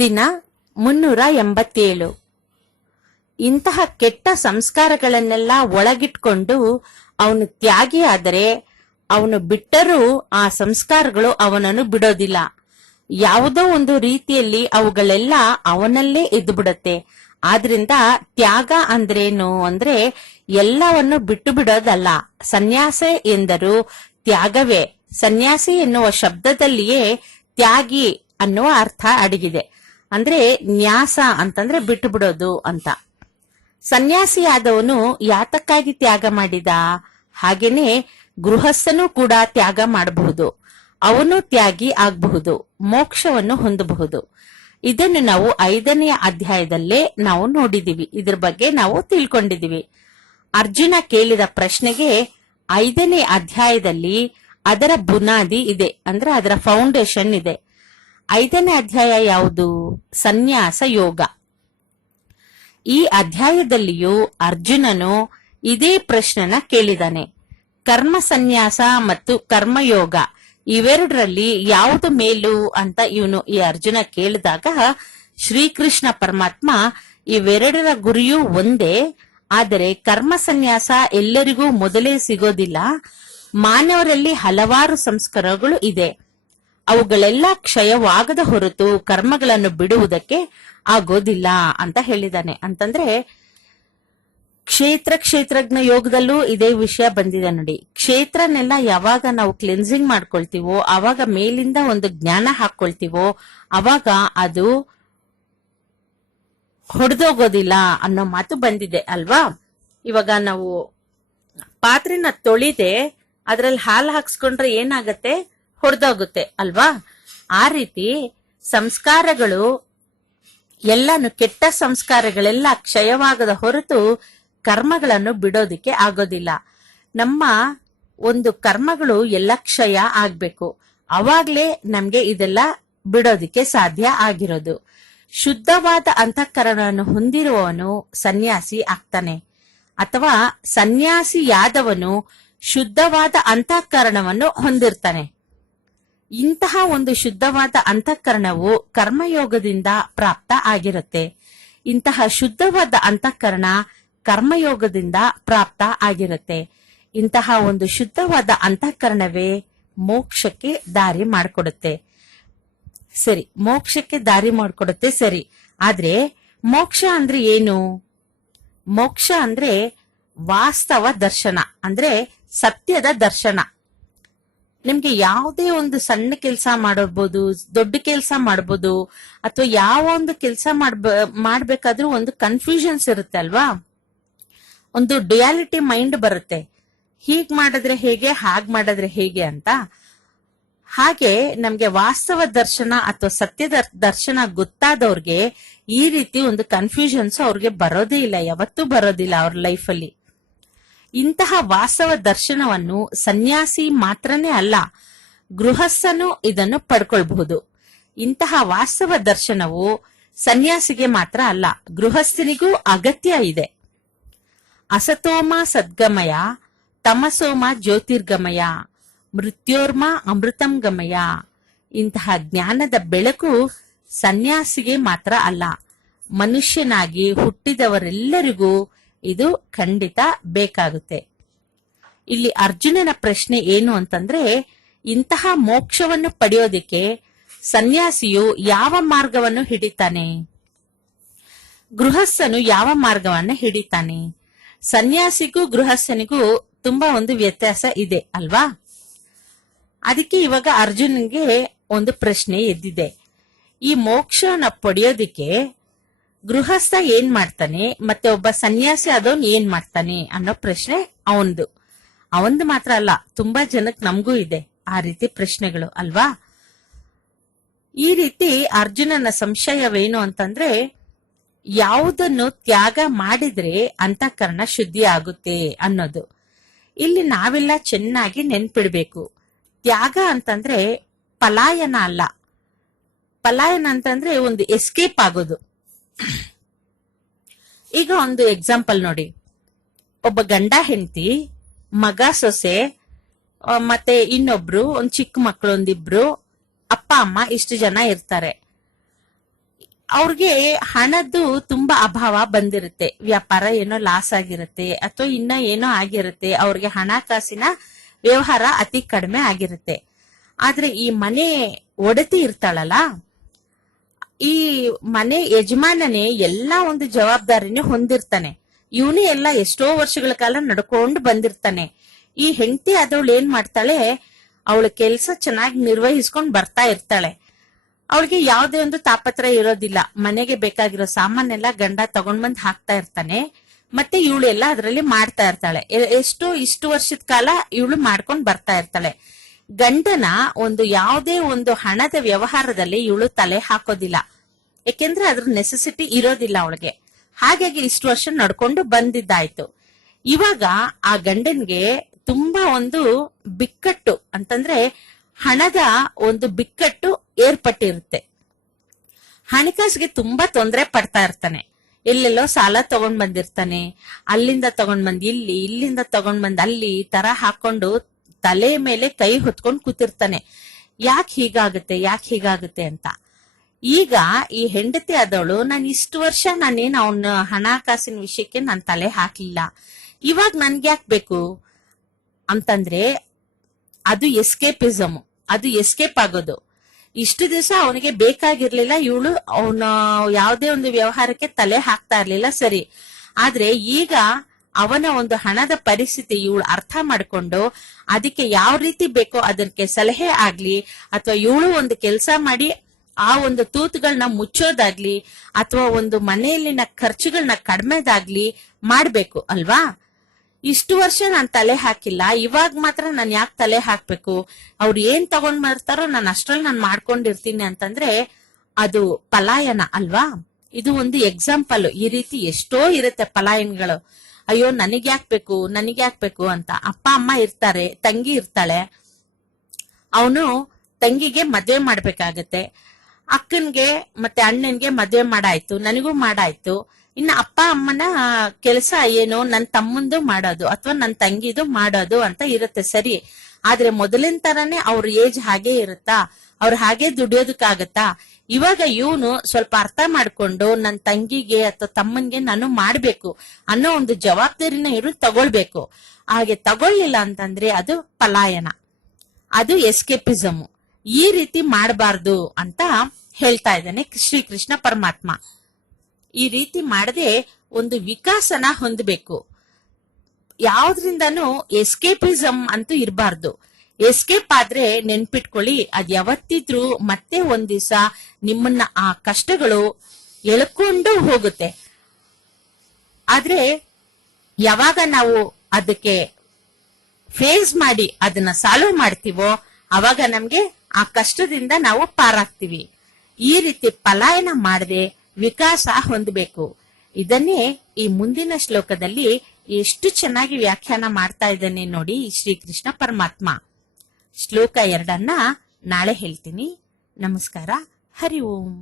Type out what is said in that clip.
ದಿನ 387. ಇಂತಹ ಕೆಟ್ಟ ಸಂಸ್ಕಾರಗಳನ್ನೆಲ್ಲ ಒಳಗಿಟ್ಕೊಂಡು ಅವನು ತ್ಯಾಗಿಯಾದರೆ ಅವನು ಬಿಟ್ಟರೂ ಆ ಸಂಸ್ಕಾರಗಳು ಅವನನ್ನು ಬಿಡೋದಿಲ್ಲ. ಯಾವುದೋ ಒಂದು ರೀತಿಯಲ್ಲಿ ಅವುಗಳೆಲ್ಲ ಅವನಲ್ಲೇ ಇದ್ದು ಬಿಡತ್ತೆ. ಆದ್ರಿಂದ ತ್ಯಾಗ ಅಂದ್ರೇನು ಅಂದ್ರೆ ಎಲ್ಲವನ್ನು ಬಿಟ್ಟು ಬಿಡೋದಲ್ಲ. ಸನ್ಯಾಸ ಎಂದರೂ ತ್ಯಾಗವೇ. ಸನ್ಯಾಸಿ ಎನ್ನುವ ಶಬ್ದದಲ್ಲಿಯೇ ತ್ಯಾಗಿ ಅನ್ನುವ ಅರ್ಥ ಅಡಗಿದೆ. ಅಂದ್ರೆ ನ್ಯಾಸ ಅಂತಂದ್ರೆ ಬಿಟ್ಟು ಬಿಡೋದು ಅಂತ. ಸನ್ಯಾಸಿಯಾದವನು ಯಾತಕ್ಕಾಗಿ ತ್ಯಾಗ ಮಾಡಿದ? ಹಾಗೇನೆ ಗೃಹಸ್ಥನೂ ಕೂಡ ತ್ಯಾಗ ಮಾಡಬಹುದು. ಅವನು ತ್ಯಾಗಿ ಆಗಬಹುದು, ಮೋಕ್ಷವನ್ನು ಹೊಂದಬಹುದು. ಇದನ್ನು ನಾವು 5ನೇ ಅಧ್ಯಾಯದಲ್ಲೇ ನಾವು ನೋಡಿದೀವಿ. ಇದ್ರ ಬಗ್ಗೆ ನಾವು ತಿಳ್ಕೊಂಡಿದೀವಿ. ಅರ್ಜುನ ಕೇಳಿದ ಪ್ರಶ್ನೆಗೆ 5ನೇ ಅಧ್ಯಾಯದಲ್ಲಿ ಅದರ ಬುನಾದಿ ಇದೆ, ಅಂದ್ರೆ ಅದರ ಫೌಂಡೇಶನ್ ಇದೆ. 5ನೇ ಅಧ್ಯಾಯ ಯಾವುದು? ಸನ್ಯಾಸ ಯೋಗ. ಈ ಅಧ್ಯಾಯದಲ್ಲಿಯೂ ಅರ್ಜುನನು ಇದೇ ಪ್ರಶ್ನೆನ ಕೇಳಿದಾನೆ. ಕರ್ಮ ಸನ್ಯಾಸ ಮತ್ತು ಕರ್ಮಯೋಗ ಇವೆರಡರಲ್ಲಿ ಯಾವುದು ಮೇಲು ಅಂತ ಈ ಅರ್ಜುನ ಕೇಳಿದಾಗ ಶ್ರೀಕೃಷ್ಣ ಪರಮಾತ್ಮ ಇವೆರಡರ ಗುರಿಯೂ ಒಂದೇ. ಆದರೆ ಕರ್ಮ ಸನ್ಯಾಸ ಎಲ್ಲರಿಗೂ ಮೊದಲೇ ಸಿಗೋದಿಲ್ಲ. ಮಾನವರಲ್ಲಿ ಹಲವಾರು ಸಂಸ್ಕಾರಗಳು ಇದೆ. ಅವುಗಳೆಲ್ಲ ಕ್ಷಯವಾಗದ ಹೊರತು ಕರ್ಮಗಳನ್ನು ಬಿಡುವುದಕ್ಕೆ ಆಗೋದಿಲ್ಲ ಅಂತ ಹೇಳಿದಾನೆ. ಅಂತಂದ್ರೆ ಕ್ಷೇತ್ರಜ್ಞ ಯೋಗದಲ್ಲೂ ಇದೇ ವಿಷಯ ಬಂದಿದೆ ನೋಡಿ. ಕ್ಷೇತ್ರನೆಲ್ಲ ಯಾವಾಗ ನಾವು ಕ್ಲೆನ್ಸಿಂಗ್ ಮಾಡ್ಕೊಳ್ತೀವೋ, ಅವಾಗ ಮೇಲಿಂದ ಒಂದು ಜ್ಞಾನ ಹಾಕೊಳ್ತೀವೋ, ಅವಾಗ ಅದು ಹೊಡೆದೋಗೋದಿಲ್ಲ ಅನ್ನೋ ಮಾತು ಬಂದಿದೆ ಅಲ್ವಾ. ಇವಾಗ ನಾವು ಪಾತ್ರೆನ ತೊಳಿದೆ ಅದ್ರಲ್ಲಿ ಹಾಲು ಹಾಕ್ಸ್ಕೊಂಡ್ರೆ ಏನಾಗತ್ತೆ? ಹೊಡೆದೋಗುತ್ತೆ ಅಲ್ವಾ. ಆ ರೀತಿ ಸಂಸ್ಕಾರಗಳು ಎಲ್ಲಾನು, ಕೆಟ್ಟ ಸಂಸ್ಕಾರಗಳೆಲ್ಲ ಕ್ಷಯವಾಗದ ಹೊರತು ಕರ್ಮಗಳನ್ನು ಬಿಡೋದಿಕ್ಕೆ ಆಗೋದಿಲ್ಲ. ನಮ್ಮ ಒಂದು ಕರ್ಮಗಳು ಎಲ್ಲ ಕ್ಷಯ ಆಗ್ಬೇಕು. ಅವಾಗ್ಲೇ ನಮ್ಗೆ ಇದೆಲ್ಲ ಬಿಡೋದಿಕ್ಕೆ ಸಾಧ್ಯ ಆಗಿರೋದು. ಶುದ್ಧವಾದ ಅಂತಃಕರಣವನ್ನು ಹೊಂದಿರುವವನು ಸನ್ಯಾಸಿ ಆಗ್ತಾನೆ, ಅಥವಾ ಸನ್ಯಾಸಿಯಾದವನು ಶುದ್ಧವಾದ ಅಂತಃಕರಣವನ್ನು ಹೊಂದಿರ್ತಾನೆ. ಇಂತಹ ಒಂದು ಶುದ್ಧವಾದ ಅಂತಃಕರಣವು ಕರ್ಮಯೋಗದಿಂದ ಪ್ರಾಪ್ತ ಆಗಿರುತ್ತೆ. ಇಂತಹ ಶುದ್ಧವಾದ ಅಂತಃಕರಣ ಕರ್ಮಯೋಗದಿಂದ ಪ್ರಾಪ್ತ ಆಗಿರುತ್ತೆ. ಇಂತಹ ಒಂದು ಶುದ್ಧವಾದ ಅಂತಃಕರಣವೇ ಮೋಕ್ಷಕ್ಕೆ ದಾರಿ ಮಾಡಿಕೊಡುತ್ತೆ. ಸರಿ, ಮೋಕ್ಷಕ್ಕೆ ದಾರಿ ಮಾಡಿಕೊಡುತ್ತೆ. ಸರಿ, ಆದ್ರೆ ಮೋಕ್ಷ ಅಂದ್ರೆ ಏನು? ಮೋಕ್ಷ ಅಂದ್ರೆ ವಾಸ್ತವ ದರ್ಶನ, ಅಂದ್ರೆ ಸತ್ಯದ ದರ್ಶನ. ನಿಮ್ಗೆ ಯಾವುದೇ ಒಂದು ಸಣ್ಣ ಕೆಲಸ ಮಾಡಬಹುದು, ದೊಡ್ಡ ಕೆಲಸ ಮಾಡಬಹುದು, ಅಥವಾ ಯಾವ ಒಂದು ಕೆಲಸ ಮಾಡ್ಬೇಕಾದ್ರೂ ಒಂದು ಕನ್ಫ್ಯೂಷನ್ಸ್ ಇರುತ್ತೆ ಅಲ್ವಾ. ಒಂದು ಡ್ಯುಯಾಲಿಟಿ ಮೈಂಡ್ ಬರುತ್ತೆ. ಹೀಗ್ ಮಾಡಿದ್ರೆ ಹೇಗೆ, ಹಾಗ್ ಮಾಡಿದ್ರೆ ಹೇಗೆ ಅಂತ. ಹಾಗೆ ನಮ್ಗೆ ವಾಸ್ತವ ದರ್ಶನ ಅಥವಾ ಸತ್ಯದ ದರ್ಶನ ಗೊತ್ತಾದವ್ರಿಗೆ ಈ ರೀತಿ ಒಂದು ಕನ್ಫ್ಯೂಷನ್ಸ್ ಅವ್ರಿಗೆ ಬರೋದೇ ಇಲ್ಲ, ಯಾವತ್ತೂ ಬರೋದಿಲ್ಲ ಅವ್ರ ಲೈಫಲ್ಲಿ. ಇಂತಹ ವಾಸ್ತವ ದರ್ಶನವನ್ನು ಸನ್ಯಾಸಿ ಮಾತ್ರನೇ ಅಲ್ಲ, ಗೃಹಸ್ಥನು ಇದನ್ನು ಪಡ್ಕೊಳ್ಬಹುದು. ಇಂತಹ ವಾಸ್ತವ ದರ್ಶನವು ಸನ್ಯಾಸಿಗೆ ಮಾತ್ರ ಅಲ್ಲ, ಗೃಹಸ್ಥನಿಗೂ ಅಗತ್ಯ ಇದೆ. ಅಸತೋಮ ಸದ್ಗಮಯ, ತಮಸೋಮ ಜ್ಯೋತಿರ್ಗಮಯ, ಮೃತ್ಯೋರ್ಮ ಅಮೃತಂ ಗಮಯ. ಇಂತಹ ಜ್ಞಾನದ ಬೆಳಕು ಸನ್ಯಾಸಿಗೆ ಮಾತ್ರ ಅಲ್ಲ, ಮನುಷ್ಯನಾಗಿ ಹುಟ್ಟಿದವರೆಲ್ಲರಿಗೂ ಇದು ಖಂಡಿತ ಬೇಕಾಗುತ್ತೆ. ಇಲ್ಲಿ ಅರ್ಜುನನ ಪ್ರಶ್ನೆ ಏನು ಅಂತಂದ್ರೆ, ಇಂತಹ ಮೋಕ್ಷವನ್ನು ಪಡೆಯೋದಿಕ್ಕೆ ಸನ್ಯಾಸಿಯು ಯಾವ ಮಾರ್ಗವನ್ನು ಹಿಡಿತಾನೆ? ಗೃಹಸ್ಥನು ಯಾವ ಮಾರ್ಗವನ್ನು ಹಿಡಿತಾನೆ? ಸನ್ಯಾಸಿಗೂ ಗೃಹಸ್ಥನಿಗೂ ತುಂಬಾ ಒಂದು ವ್ಯತ್ಯಾಸ ಇದೆ ಅಲ್ವಾ. ಅದಕ್ಕೆ ಇವಾಗ ಅರ್ಜುನ್ಗೆ ಒಂದು ಪ್ರಶ್ನೆ ಎದ್ದಿದೆ. ಈ ಮೋಕ್ಷನ ಪಡೆಯೋದಿಕ್ಕೆ ಗೃಹಸ್ಥ ಏನ್ ಮಾಡ್ತಾನೆ, ಮತ್ತೆ ಒಬ್ಬ ಸನ್ಯಾಸಿ ಆದವನ್ ಏನ್ ಮಾಡ್ತಾನೆ ಅನ್ನೋ ಪ್ರಶ್ನೆ ಅವಂದು ಮಾತ್ರ ಅಲ್ಲ, ತುಂಬಾ ಜನಕ್ಕೆ ನಮಗೂ ಇದೆ ಆ ರೀತಿ ಪ್ರಶ್ನೆಗಳು ಅಲ್ವಾ. ಈ ರೀತಿ ಅರ್ಜುನನ ಸಂಶಯವೇನು ಅಂತಂದ್ರೆ, ಯಾವುದನ್ನು ತ್ಯಾಗ ಮಾಡಿದ್ರೆ ಅಂತಃಕರಣ ಶುದ್ಧಿ ಆಗುತ್ತೆ ಅನ್ನೋದು. ಇಲ್ಲಿ ನಾವೆಲ್ಲ ಚೆನ್ನಾಗಿ ನೆನ್ಪಿಡ್ಬೇಕು. ತ್ಯಾಗ ಅಂತಂದ್ರೆ ಪಲಾಯನ ಅಲ್ಲ. ಪಲಾಯನ ಅಂತಂದ್ರೆ ಒಂದು ಎಸ್ಕೇಪ್ ಆಗೋದು. ಈಗ ಒಂದು ಎಕ್ಸಾಂಪಲ್ ನೋಡಿ. ಒಬ್ಬ ಗಂಡ ಹೆಂಡತಿ, ಮಗ ಸೊಸೆ, ಮತ್ತೆ ಇನ್ನೊಬ್ರು, ಒಂದ್ ಚಿಕ್ಕ ಮಕ್ಕಳು ಒಂದಿಬ್ರು, ಅಪ್ಪ ಅಮ್ಮ, ಇಷ್ಟು ಜನ ಇರ್ತಾರೆ. ಅವ್ರಿಗೆ ಹಣದ್ದು ತುಂಬಾ ಅಭಾವ ಬಂದಿರುತ್ತೆ, ವ್ಯಾಪಾರ ಏನೋ ಲಾಸ್ ಆಗಿರುತ್ತೆ ಅಥವಾ ಇನ್ನ ಏನೋ ಆಗಿರುತ್ತೆ, ಅವ್ರಿಗೆ ಹಣಕಾಸಿನ ವ್ಯವಹಾರ ಅತಿ ಕಡಿಮೆ ಆಗಿರುತ್ತೆ. ಆದ್ರೆ ಈ ಮನೆ ಒಡತಿ ಇರ್ತಾಳಲ್ಲ, ಈ ಮನೆ ಯಜಮಾನನೇ ಎಲ್ಲಾ ಒಂದು ಜವಾಬ್ದಾರಿನೇ ಹೊಂದಿರ್ತಾನೆ. ಇವನೇ ಎಲ್ಲ ಎಷ್ಟೋ ವರ್ಷಗಳ ಕಾಲ ನಡ್ಕೊಂಡು ಬಂದಿರ್ತಾನೆ. ಈ ಹೆಂಡತಿ ಆದವಳು ಏನ್ ಮಾಡ್ತಾಳೆ, ಅವಳ ಕೆಲ್ಸ ಚೆನ್ನಾಗಿ ನಿರ್ವಹಿಸ್ಕೊಂಡ್ ಬರ್ತಾ ಇರ್ತಾಳೆ. ಅವಳಿಗೆ ಯಾವುದೇ ಒಂದು ತಾಪತ್ರ ಇರೋದಿಲ್ಲ. ಮನೆಗೆ ಬೇಕಾಗಿರೋ ಸಾಮಾನೆಲ್ಲ ಗಂಡ ತಗೊಂಡ್ ಬಂದ್ ಹಾಕ್ತಾ ಇರ್ತಾನೆ. ಮತ್ತೆ ಇವಳು ಎಲ್ಲ ಅದರಲ್ಲಿ ಮಾಡ್ತಾ ಇರ್ತಾಳೆ. ಇಷ್ಟು ವರ್ಷದ ಕಾಲ ಇವಳು ಮಾಡ್ಕೊಂಡ್ ಬರ್ತಾ ಇರ್ತಾಳೆ. ಗಂಡನ ಒಂದು ಯಾವುದೇ ಒಂದು ಹಣದ ವ್ಯವಹಾರದಲ್ಲಿ ಇವಳು ತಲೆ ಹಾಕೋದಿಲ್ಲ, ಯಾಕೆಂದ್ರೆ ಅದ್ರ ನೆಸೆಸಿಟಿ ಇರೋದಿಲ್ಲ ಅವಳಿಗೆ. ಹಾಗಾಗಿ ಇಷ್ಟು ವರ್ಷ ನಡ್ಕೊಂಡು ಬಂದಿದ್ದಾಯ್ತು. ಇವಾಗ ಆ ಗಂಡನ್ಗೆ ತುಂಬಾ ಒಂದು ಬಿಕ್ಕಟ್ಟು ಅಂತಂದ್ರೆ ಹಣದ ಒಂದು ಬಿಕ್ಕಟ್ಟು ಏರ್ಪಟ್ಟಿರುತ್ತೆ. ಹಣಕಾಸಿಗೆ ತುಂಬಾ ತೊಂದರೆ ಪಡ್ತಾ ಇರ್ತಾನೆ. ಎಲ್ಲೆಲ್ಲೋ ಸಾಲ ತಗೊಂಡ್ ಬಂದಿರ್ತಾನೆ, ಅಲ್ಲಿಂದ ತಗೊಂಡ್ ಬಂದ್ ಇಲ್ಲಿ, ಇಲ್ಲಿಂದ ತಗೊಂಡ್ ಬಂದ್ ಅಲ್ಲಿ, ಈ ತರ ಹಾಕೊಂಡು ತಲೆ ಮೇಲೆ ಕೈ ಹೊತ್ಕೊಂಡ್ ಕೂತಿರ್ತಾನೆ. ಯಾಕೆ ಹೀಗಾಗುತ್ತೆ ಅಂತ. ಈಗ ಈ ಹೆಂಡತಿ ಆದವಳು, ನಾನು ಇಷ್ಟು ವರ್ಷ ನಾನೇನು ಅವನ ಹಣಕಾಸಿನ ವಿಷಯಕ್ಕೆ ನಾನ್ ತಲೆ ಹಾಕ್ಲಿಲ್ಲ, ಇವಾಗ ನನ್ಗೆ ಯಾಕೆ ಬೇಕು ಅಂತಂದ್ರೆ ಅದು ಎಸ್ಕೇಪಿಸಮ್, ಅದು ಎಸ್ಕೇಪ್ ಆಗೋದು. ಇಷ್ಟು ದಿವಸ ಅವನಿಗೆ ಬೇಕಾಗಿರ್ಲಿಲ್ಲ, ಇವಳು ಅವನ ಯಾವುದೇ ಒಂದು ವ್ಯವಹಾರಕ್ಕೆ ತಲೆ ಹಾಕ್ತಾ ಇರ್ಲಿಲ್ಲ, ಸರಿ. ಆದ್ರೆ ಈಗ ಅವನ ಒಂದು ಹಣದ ಪರಿಸ್ಥಿತಿ ಇವಳು ಅರ್ಥ ಮಾಡ್ಕೊಂಡು ಅದಕ್ಕೆ ಯಾವ ರೀತಿ ಬೇಕೋ ಅದಕ್ಕೆ ಸಲಹೆ ಆಗ್ಲಿ, ಅಥವಾ ಇವಳು ಒಂದು ಕೆಲಸ ಮಾಡಿ ಆ ಒಂದು ತೂತುಗಳನ್ನ ಮುಚ್ಚೋದಾಗ್ಲಿ, ಅಥವಾ ಒಂದು ಮನೆಯಲ್ಲಿನ ಖರ್ಚುಗಳನ್ನ ಕಡಿಮೆದಾಗ್ಲಿ ಮಾಡ್ಬೇಕು ಅಲ್ವಾ. ಇಷ್ಟು ವರ್ಷ ನಾನ್ ತಲೆ ಹಾಕಿಲ್ಲ, ಇವಾಗ ಮಾತ್ರ ನಾನ್ ಯಾಕೆ ತಲೆ ಹಾಕ್ಬೇಕು, ಅವ್ರು ಏನ್ ತಗೊಂಡ್ ಬರ್ತಾರೋ ನಾನು ಅಷ್ಟ್ರಲ್ಲಿ ನಾನು ಮಾಡ್ಕೊಂಡಿರ್ತೀನಿ ಅಂತಂದ್ರೆ ಅದು ಪಲಾಯನ ಅಲ್ವಾ. ಇದು ಒಂದು ಎಕ್ಸಾಂಪಲ್. ಈ ರೀತಿ ಎಷ್ಟೋ ಇರುತ್ತೆ ಪಲಾಯನಗಳು. ಅಯ್ಯೋ ನನಗ್ಯಾಕ್ ಬೇಕು ಅಂತ. ಅಪ್ಪ ಅಮ್ಮ ಇರ್ತಾರೆ, ತಂಗಿ ಇರ್ತಾಳೆ, ಅವನು ತಂಗಿಗೆ ಮದ್ವೆ ಮಾಡ್ಬೇಕಾಗತ್ತೆ, ಅಕ್ಕನ್ಗೆ ಮತ್ತೆ ಅಣ್ಣನ್ಗೆ ಮದ್ವೆ ಮಾಡಾಯ್ತು, ನನಗೂ ಮಾಡಾಯ್ತು. ಇನ್ನ ಅಪ್ಪ ಅಮ್ಮನ ಕೆಲಸ ಏನೋ ನನ್ ತಮ್ಮಂದು ಮಾಡೋದು ಅಥವಾ ನನ್ ತಂಗಿದು ಮಾಡೋದು ಅಂತ ಇರುತ್ತೆ, ಸರಿ. ಆದ್ರೆ ಮೊದಲಿನ ತರಾನೇ ಅವ್ರ ಏಜ್ ಹಾಗೆ ಇರುತ್ತಾ, ಅವ್ರ ಹಾಗೆ ದುಡಿಯೋದಕ್ಕಾಗತ್ತಾ? ಇವಾಗ ಇವನು ಸ್ವಲ್ಪ ಅರ್ಥ ಮಾಡ್ಕೊಂಡು ನನ್ ತಂಗಿಗೆ ಅಥವಾ ತಮ್ಮನ್ಗೆ ನಾನು ಮಾಡ್ಬೇಕು ಅನ್ನೋ ಒಂದು ಜವಾಬ್ದಾರಿನ ಇವ್ರು ತಗೊಳ್ಬೇಕು. ಹಾಗೆ ತಗೊಳ್ಳಿಲ್ಲ ಅಂತಂದ್ರೆ ಅದು ಪಲಾಯನ, ಅದು ಎಸ್ಕೇಪಿಸಮ್. ಈ ರೀತಿ ಮಾಡಬಾರ್ದು ಅಂತ ಹೇಳ್ತಾ ಇದ್ದಾನೆ ಶ್ರೀಕೃಷ್ಣ ಪರಮಾತ್ಮ. ಈ ರೀತಿ ಮಾಡದೆ ಒಂದು ವಿಕಾಸನ ಹೊಂದಬೇಕು. ಯಾವ್ದ್ರಿಂದನೂ ಎಸ್ಕೇಪಿಸಮ್ ಅಂತೂ ಇರಬಾರ್ದು. ಎಸ್ಕೇಪ್ ಆದ್ರೆ ನೆನ್ಪಿಟ್ಕೊಳ್ಳಿ, ಅದ್ ಯಾವತ್ತಿದ್ರು ಮತ್ತೆ ಒಂದ್ ದಿವಸ ನಿಮ್ಮನ್ನ ಆ ಕಷ್ಟಗಳು ಎಳ್ಕೊಂಡು ಹೋಗುತ್ತೆ. ಆದ್ರೆ ಯಾವಾಗ ನಾವು ಅದಕ್ಕೆ ಫೇಸ್ ಮಾಡಿ ಅದನ್ನ ಸಾಲ್ವ್ ಮಾಡ್ತೀವೋ ಅವಾಗ ನಮ್ಗೆ ಆ ಕಷ್ಟದಿಂದ ನಾವು ಪಾರಾಗ್ತೀವಿ. ಈ ರೀತಿ ಪಲಾಯನ ಮಾಡದೆ ವಿಕಾಸ ಹೊಂದಬೇಕು. ಇದನ್ನೇ ಈ ಮುಂದಿನ ಶ್ಲೋಕದಲ್ಲಿ ಎಷ್ಟು ಚೆನ್ನಾಗಿ ವ್ಯಾಖ್ಯಾನ ಮಾಡ್ತಾ ಇದ್ದಾನೆ ನೋಡಿ ಶ್ರೀಕೃಷ್ಣ ಪರಮಾತ್ಮ. ಶ್ಲೋಕ 2 ನಾಳೆ ಹೇಳ್ತೀನಿ. ನಮಸ್ಕಾರ. ಹರಿ ಓಂ.